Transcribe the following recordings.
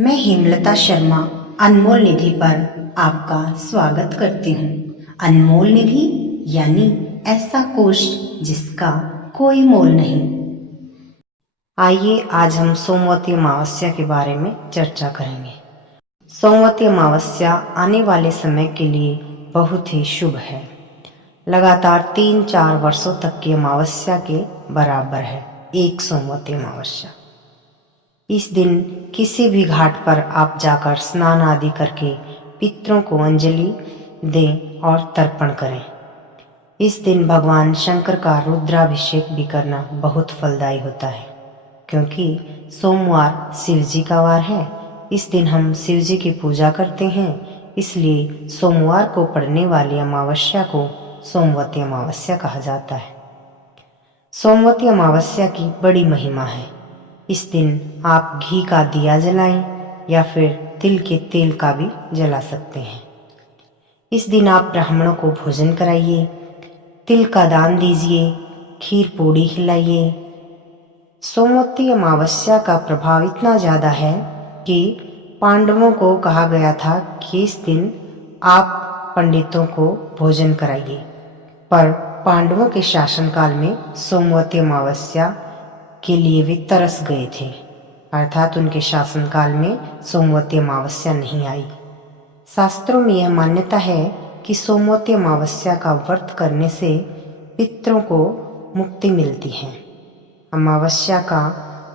मैं हेमलता शर्मा अनमोल निधि पर आपका स्वागत करती हूँ। अनमोल निधि यानी ऐसा कोष जिसका कोई मोल नहीं। आइए आज हम सोमवती अमावस्या के बारे में चर्चा करेंगे। सोमवती अमावस्या आने वाले समय के लिए बहुत ही शुभ है। लगातार 3-4 वर्षों तक की अमावस्या के बराबर है एक सोमवती अमावस्या। इस दिन किसी भी घाट पर आप जाकर स्नान आदि करके पितरों को अंजलि दें और तर्पण करें। इस दिन भगवान शंकर का रुद्राभिषेक भी करना बहुत फलदायी होता है, क्योंकि सोमवार शिव जी का वार है। इस दिन हम शिव जी की पूजा करते हैं, इसलिए सोमवार को पड़ने वाली अमावस्या को सोमवती अमावस्या कहा जाता है। सोमवती अमावस्या की बड़ी महिमा है। इस दिन आप घी का दिया जलाएं या फिर तिल के तेल का भी जला सकते हैं। इस दिन आप ब्राह्मणों को भोजन कराइए, तिल का दान दीजिए, खीर पूड़ी खिलाइए। सोमवती अमावस्या का प्रभाव इतना ज़्यादा है कि पांडवों को कहा गया था कि इस दिन आप पंडितों को भोजन कराइए, पर पांडवों के शासनकाल में सोमवती अमावस्या के लिए वे तरस गए थे, अर्थात उनके शासनकाल में सोमवती अमावस्या नहीं आई। शास्त्रों में यह मान्यता है कि सोमवती अमावस्या का व्रत करने से पितरों को मुक्ति मिलती है। अमावस्या का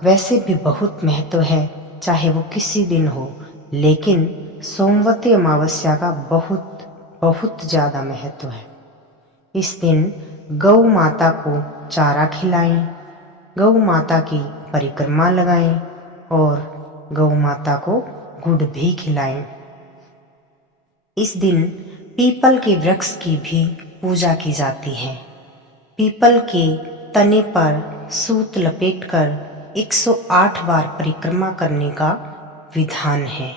वैसे भी बहुत महत्व है, चाहे वो किसी दिन हो, लेकिन सोमवती अमावस्या का बहुत बहुत ज़्यादा महत्व है। इस दिन गौ माता को चारा खिलाएं, गौ माता की परिक्रमा लगाएं और गौ माता को गुड़ भी खिलाएं। इस दिन पीपल के वृक्ष की भी पूजा की जाती है। पीपल के तने पर सूत लपेटकर 108 बार परिक्रमा करने का विधान है।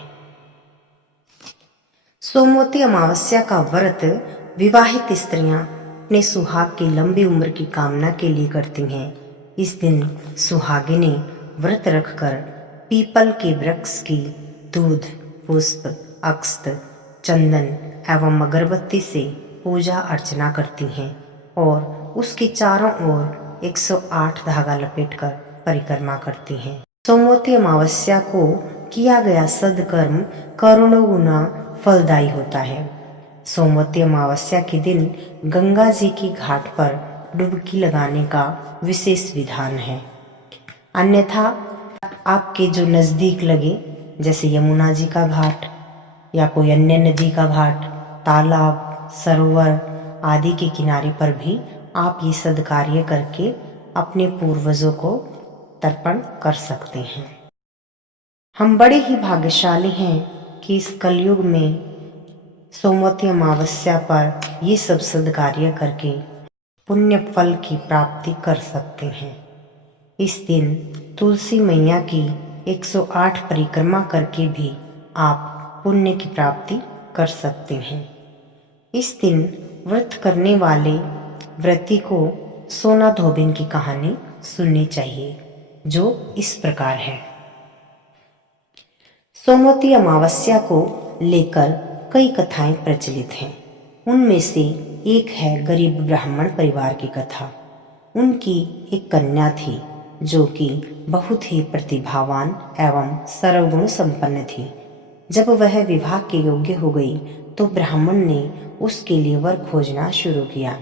सोमवती अमावस्या का व्रत विवाहित स्त्रियां अपने सुहाग की लंबी उम्र की कामना के लिए करती हैं। इस दिन सुहागिनें व्रत रखकर पीपल के वृक्ष की दूध, पुष्प, अक्षत, चंदन एवं अगरबत्ती से पूजा अर्चना करती हैं और उसके चारों ओर 108 धागा लपेटकर परिक्रमा करती हैं। सोमवती अमावस्या को किया गया सद्कर्म करोड़ों गुना फलदायी होता है। सोमवती अमावस्या के दिन गंगा जी की घाट पर डुबकी लगाने का विशेष विधान है। अन्यथा आपके जो नज़दीक लगे, जैसे यमुना जी का घाट या कोई अन्य नदी का घाट, तालाब, सरोवर आदि के किनारे पर भी आप ये सद्कार्य करके अपने पूर्वजों को तर्पण कर सकते हैं। हम बड़े ही भाग्यशाली हैं कि इस कलयुग में सोमवती अमावस्या पर ये सब सद्कार्य करके पुण्य फल की प्राप्ति कर सकते हैं। इस दिन तुलसी मैया की 108 परिक्रमा करके भी आप पुण्य की प्राप्ति कर सकते हैं। इस दिन व्रत करने वाले व्रती को सोना धोबिन की कहानी सुननी चाहिए, जो इस प्रकार है। सोमवती अमावस्या को लेकर कई कथाएं प्रचलित हैं। उनमें से एक है गरीब ब्राह्मण परिवार की कथा। उनकी एक कन्या थी जो कि बहुत ही प्रतिभावान एवं सर्वगुण संपन्न थी। जब वह विवाह के योग्य हो गई तो ब्राह्मण ने उसके लिए वर खोजना शुरू किया।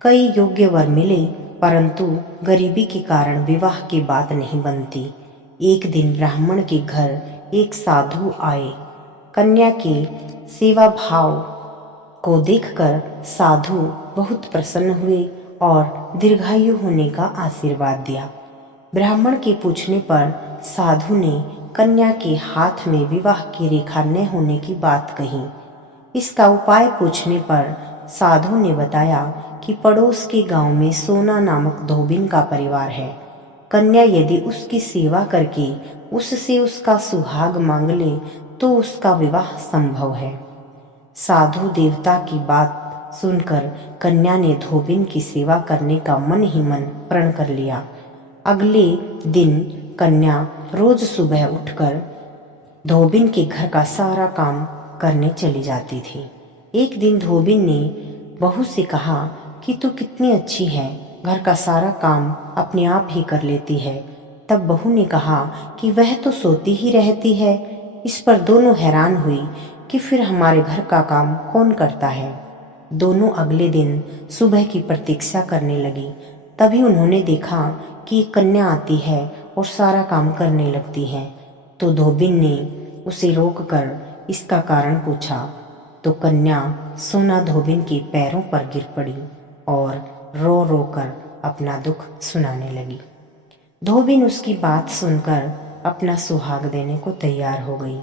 कई योग्य वर मिले, परंतु गरीबी के कारण विवाह की बात नहीं बनती। एक दिन ब्राह्मण के घर एक साधु आए। कन्या के सेवा भाव को देखकर साधु बहुत प्रसन्न हुए और दीर्घायु होने का आशीर्वाद दिया। ब्राह्मण के पूछने पर साधु ने कन्या के हाथ में विवाह की रेखा न होने की बात कही। इसका उपाय पूछने पर साधु ने बताया कि पड़ोस के गांव में सोना नामक धोबिन का परिवार है। कन्या यदि उसकी सेवा करके उससे उसका सुहाग मांग ले तो उसका विवाह संभव है। साधु देवता की बात सुनकर कन्या ने धोबिन की सेवा करने का मन ही मन प्रण कर लिया। अगले दिन कन्या रोज सुबह उठकर धोबिन के घर का सारा काम करने चली जाती थी। एक दिन धोबिन ने बहू से कहा कि तू कितनी अच्छी है, घर का सारा काम अपने आप ही कर लेती है। तब बहू ने कहा कि वह तो सोती ही रहती है। इस पर दोनों हैरान हुई कि फिर हमारे घर का काम कौन करता है। दोनों अगले दिन सुबह की प्रतीक्षा करने लगी। तभी उन्होंने देखा कि एक कन्या आती है और सारा काम करने लगती है। तो धोबिन ने उसे रोककर इसका कारण पूछा तो कन्या सोना धोबिन के पैरों पर गिर पड़ी और रो रो कर अपना दुख सुनाने लगी। धोबिन उसकी बात सुनकर अपना सुहाग देने को तैयार हो गई।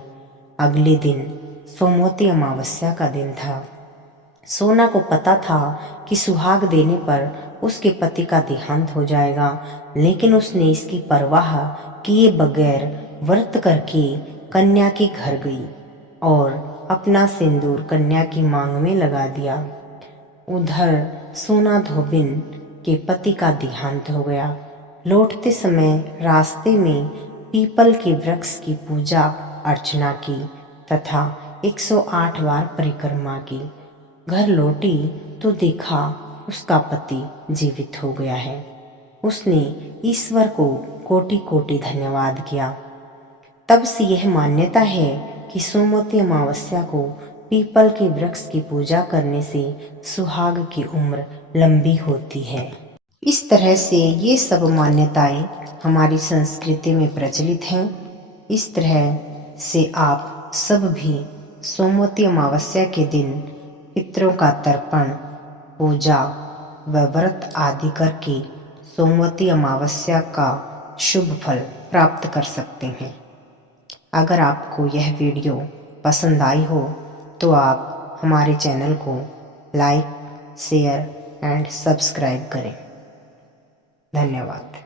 अगले दिन सोमवती अमावस्या का दिन था। सोना को पता था कि सुहाग देने पर उसके पति का देहांत हो जाएगा, लेकिन उसने इसकी परवाह किए बगैर व्रत करके कन्या के घर गई और अपना सिंदूर कन्या की मांग में लगा दिया। उधर सोना धोबिन के पति का देहांत हो गया। लौटते समय रास्ते में पीपल के वृक्ष की पूजा अर्चना की तथा 108 बार परिक्रमा की। घर लौटी तो देखा उसका पति जीवित हो गया है। उसने ईश्वर को कोटि कोटि धन्यवाद किया। तब से यह मान्यता है कि सोमवती अमावस्या को पीपल के वृक्ष की पूजा करने से सुहाग की उम्र लंबी होती है। इस तरह से ये सब मान्यताएं हमारी संस्कृति में प्रचलित हैं। इस तरह से आप सब भी सोमवती अमावस्या के दिन पितरों का तर्पण, पूजा व व्रत आदि करके सोमवती अमावस्या का शुभ फल प्राप्त कर सकते हैं। अगर आपको यह वीडियो पसंद आई हो तो आप हमारे चैनल को लाइक, शेयर एंड सब्सक्राइब करें। धन्यवाद।